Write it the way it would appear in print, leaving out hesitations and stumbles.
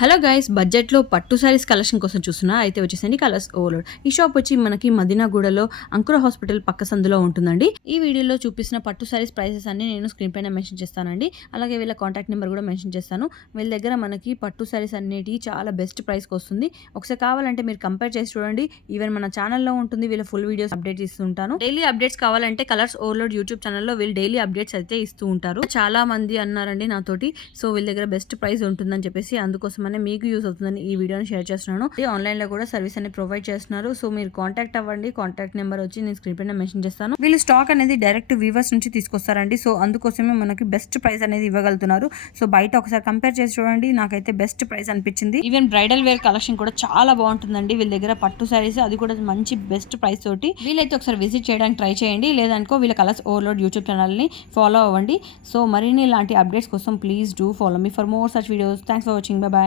Hello guys బడ్జెట్లో పట్టు saris collection కోసం చూస్తున్నా అయితే వచ్చేసండి కలర్స్ ఓవర్లోడ్. ఈ షాప్ వచ్చి మనకి మదీనాగూడలో అంకుర హాస్పిటల్ పక్క సందులో ఉంటుందండి. ఈ వీడియోలో చూపిస్తున్న పట్టు శారీస్ ప్రైసెస్ అన్ని నేను స్క్రీన్ పైన మెన్షన్ చేస్తానండి. అలాగే వీళ్ళ కాంటాక్ట్ నెంబర్ కూడా మెన్షన్ చేస్తాను. వీళ్ళ దగ్గర మనకి పట్టు శారీస్ అన్నిటి చాలా బెస్ట్ ప్రైస్కి వస్తుంది. ఒకసారి కావాలంటే మీరు కంపేర్ చేసి చూడండి. ఈవెన్ మన ఛానల్లో ఉంటుంది, వీళ్ళ ఫుల్ వీడియోస్ అప్డేట్ ఇస్తుంటాను. డైలీ అప్డేట్స్ కావాలంటే కలర్స్ ఓవర్లోడ్ యూట్యూబ్ ఛానల్లో వీళ్ళు డైలీ అప్డేట్స్ అయితే ఇస్తూ ఉంటారు. చాలా మంది అన్నారండి నాతోటి, సో వీళ్ళ దగ్గర బెస్ట్ ప్రైస్ ఉంటుందని చెప్పేసి, అందుకోసం మీకు యూస్ అవుతుందని ఈ వీడియోని షేర్ చేస్తున్నాను. ఆన్లైన్ లో కూడా సర్వీస్ అనేది ప్రొవైడ్ చేస్తున్నారు. సో మీరు కాంటాక్ట్ అవ్వండి. కాంటాక్ట్ నెంబర్ వచ్చి నేను స్క్రీన్ పైన మెన్షన్ చేస్తాను. వీళ్ళు స్టాక్ అనేది డైరెక్ట్ వీవర్స్ నుంచి తీసుకొస్తారండి. సో అందుకోసమే మనకి బెస్ట్ ప్రైస్ అనేది ఇవ్వగలుగుతున్నారు. సో బయట ఒకసారి కంపేర్ చేసి చూడండి. నాకైతే బెస్ట్ ప్రైస్ అనిపించింది. ఈవెన్ బ్రైడల్ వేర్ కలెక్షన్ కూడా చాలా బాగుంటుందండి వీళ్ళ దగ్గర పట్టు శారీస్, అది కూడా మంచి బెస్ట్ ప్రైస్ తోటి. వీళ్ళైతే ఒకసారి విజిట్ చేయడానికి ట్రై చేయండి. లేదనుకో వీళ్ళ కలర్స్ ఓవర్లోడ్ యూట్యూబ్ ఛానల్ ని ఫాలో అవ్వండి. సో మరిన్ని ఇలాంటి అప్డేట్స్ కోసం please do follow me for more such videos. Thanks for watching. By by.